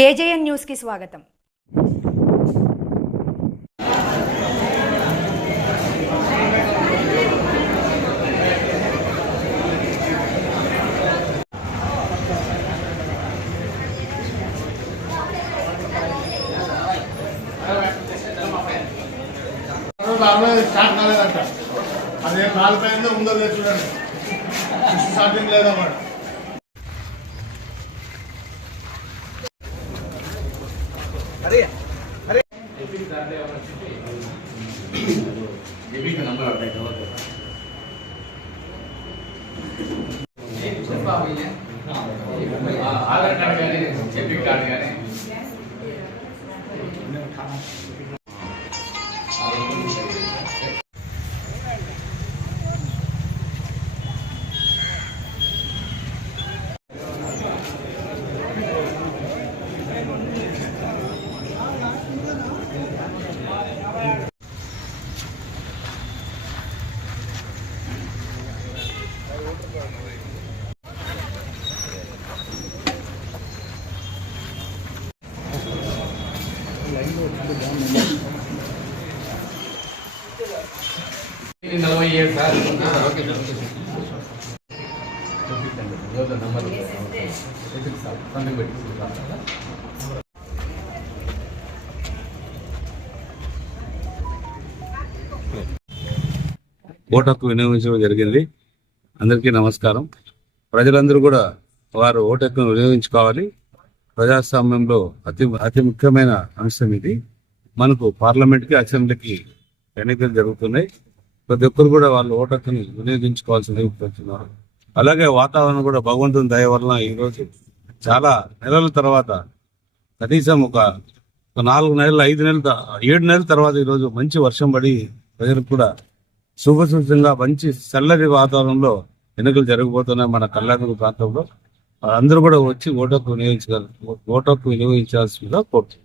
AJN న్యూస్కి స్వాగతం already start కాలేదంట అదే కాలిపోయిందో ఉందో లేదు చూడండి స్టార్టింగ్ లేదా మేడం ఆధార్ కార్డు కానీ చెప్పింగ్ కార్డు కానీ నలభై ఏడు సార్. ఓకే నంబర్ సంతకం పెట్టి ఓటు హక్కు వినియోగించడం జరిగింది. అందరికీ నమస్కారం. ప్రజలందరూ కూడా వారు ఓటు హక్కును వినియోగించుకోవాలి. ప్రజాస్వామ్యంలో అతి అతి ముఖ్యమైన అంశం ఇది. మనకు పార్లమెంట్కి అసెంబ్లీకి ఎన్నికలు జరుగుతున్నాయి. ప్రతి ఒక్కరు కూడా వాళ్ళు ఓటర్ని వినియోగించుకోవాల్సిన వినియోగించుకోవాల్సింది కోరుతున్నారు అలాగే వాతావరణం కూడా భగవంతుని దయ వలన ఈరోజు చాలా నెలల తర్వాత కనీసం ఒక నాలుగు నెలలు ఐదు నెలల ఏడు నెలల తర్వాత ఈరోజు మంచి వర్షం పడి ప్రజలకు కూడా శుభసూచంగా మంచి చల్లటి వాతావరణంలో ఎన్నికలు జరగబోతున్నాయి మన కళ్యాణ ప్రాంతంలో. అందరూ కూడా వచ్చి ఓటకు వినియోగించగలరు ఓటకు వినియోగించాల్సిందిగా కోరుతున్నాను